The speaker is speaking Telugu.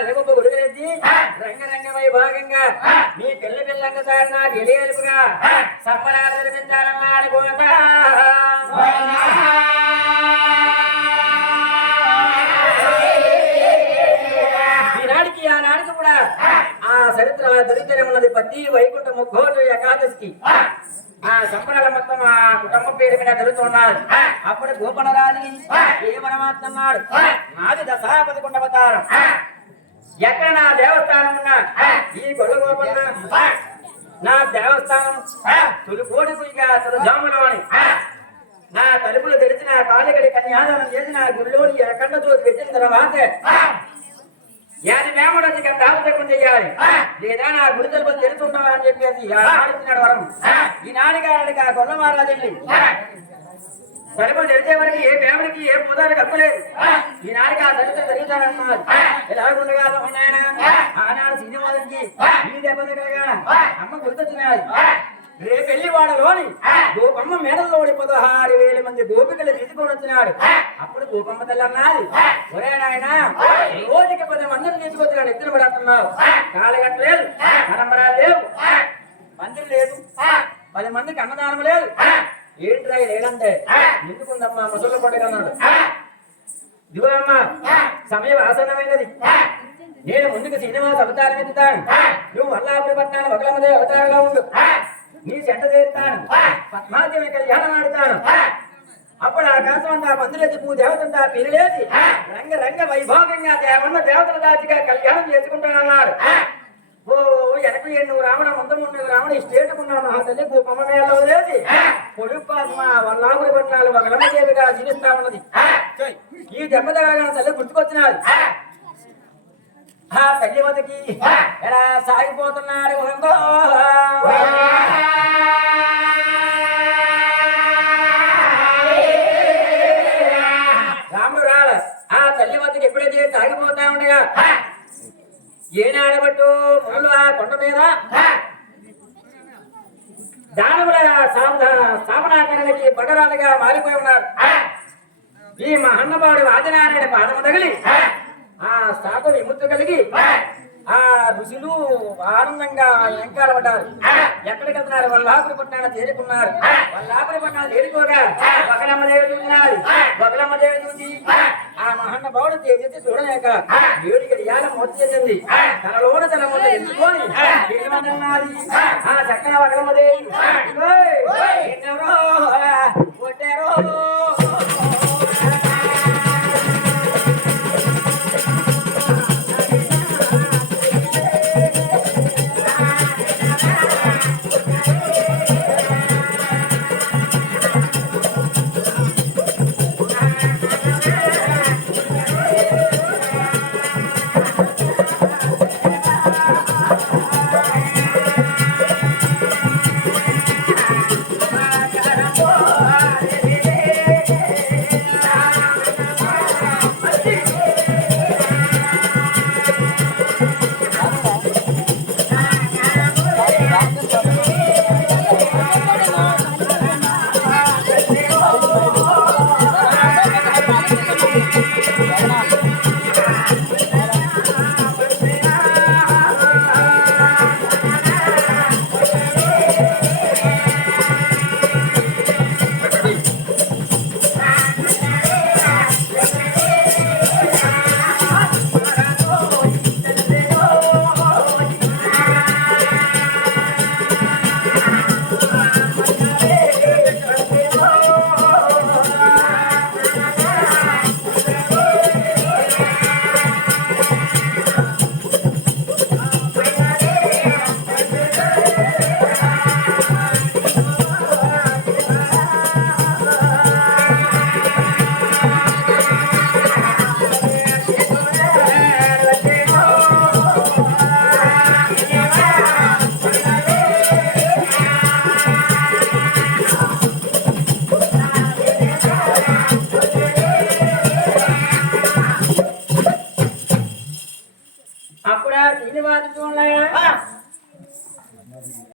రేపు గుడిగెత్తి రంగరంగ వైభాగంగా మీ పిల్ల పిల్లంగా సార్ నా గెలియలుపుగా సంబరాలు జరిపించాలన్నా అనుకుంటా ఈనాడికి ఆనాడికి కూడా ఆ. చరిత్ర దరిద్రం ఉన్నది ప్రతి వైకుంఠ ముఖోటు ఏకాదశికి. ఆ. సంబరాల మొత్తం ఆ కుటుంబం పేరు మీద జరుగుతున్నారు అప్పుడు గోపనరాలి ఏ పరమాత్మన్నాడు నాది దశా పదకొండ అవతారం. ఎక్కడ నా దేవస్థానం ఉన్నా? ఈ గొడవన్న నా దేవస్థానం? తొలిపోటి కుయిగా తొలిజాములోని నా తలుపులు తెరిచి నా కాళ్ళగడి కన్యాదానం చేసి నా గుళ్ళోని ఎక్కడ చూసి పెట్టిన తర్వాత యాది మేముడు వచ్చి దాపత్యం చెయ్యాలి లేదా నా గుడి తలుపులు తెరుచుంటావా అని చెప్పేసి ఆడుతున్నాడు వరం. ఈ ఆ గొల్ల మహారాజు తలుపులు తెరిచే వరకు ఏ మేముడికి ఏ కప్పలేదు ఈ నాడికి ఆ. తలుపులు జరుగుతానన్నారు ఎలాగుండగా ఉన్నాయన? ఆనాడు సినిమాలకి ఈ దెబ్బ దగ్గరగా అమ్మ గుర్తొచ్చినాయి. రేపెళ్ళి వాడలోని గోపమ్మ మేడలోని పదహారు వేల మంది గోపికలు తీసుకొని వచ్చినాడు. అప్పుడు గోపమ్మ తల్లి అన్నది ఒరే నాయన రోజుకి పది మందిని తీసుకొచ్చినాడు ఇద్దరు పడుతున్నావు కాలగట్ట లేదు పరంపరాలు లేవు. మందిరం లేదు పది మందికి అన్నదానం లేదు. ఏంట్రా లేదంటే ఎందుకుందమ్మా? ముసలి పడగన్నాడు ఇదిగో అమ్మా సమయం ఆసన్నమైనది. నేను ముందుకు శ్రీనివాస అవతారం ఎత్తుతాను. నువ్వు వల్లాపురి పట్టాను ఒకలమదే అవతారంగా ఉండు. నీ చెంట చేస్తాను. పద్మాద్యమి కళ్యాణం ఆడుతాను. అప్పుడు ఆకాశం అంతా పందులేసి పూ దేవతంతా పిల్లలేసి రంగ రంగ వైభోగంగా దేవన్న దేవతల దాచిగా కళ్యాణం చేసుకుంటానన్నాడు. ఏడు నువ్వు రావడం ముందు నువ్వు రావడం ఉన్నావు. ఆ తల్లి గోపమ్మ మేళ వదిలేసి పొడుపు వల్లాపురి పట్టాలు ఒకలమ్మ దేవిగా జీవిస్తా ఉన్నది ఈ దెబ్బ తగలగా తల్లి గుర్తుకొచ్చినాది ఆ తల్లి వద్దకి ఎలా సాగిపోతున్నాడు ఏనాడబట్టు ముళ్ళు ఆ కొండ మీద? దానవుల స్థాపనాకరణకి బండరాలుగా మారిపోయి ఉన్నారు. ఈ మహన్నబాడు ఆదినారాయణ పాదము తగిలి ఆ స్థాప విముక్తి కలిగి ఆ ఋషులు ఆనందంగా వెంకాల పడ్డారు ఎక్కడికి వెళ్తున్నారు వల్లాపురి పట్టాన చేరుకున్నారు. వల్లాపురి పట్టాన చేరుకోగా. ఒకలమ్మ దేవి చూసినారు ఒకలమ్మ దేవి చూసి ఆ. మహన్న బావుడు తేజెత్తి చూడలేక ఏడు గడియాల మొత్తం చేసింది. తనలోన తన ముందు ఏమన్నది ఆ. చక్కన ఒకలమ్మ దేవి "ఓయ్, ఎన్నెవరో కొట్టారో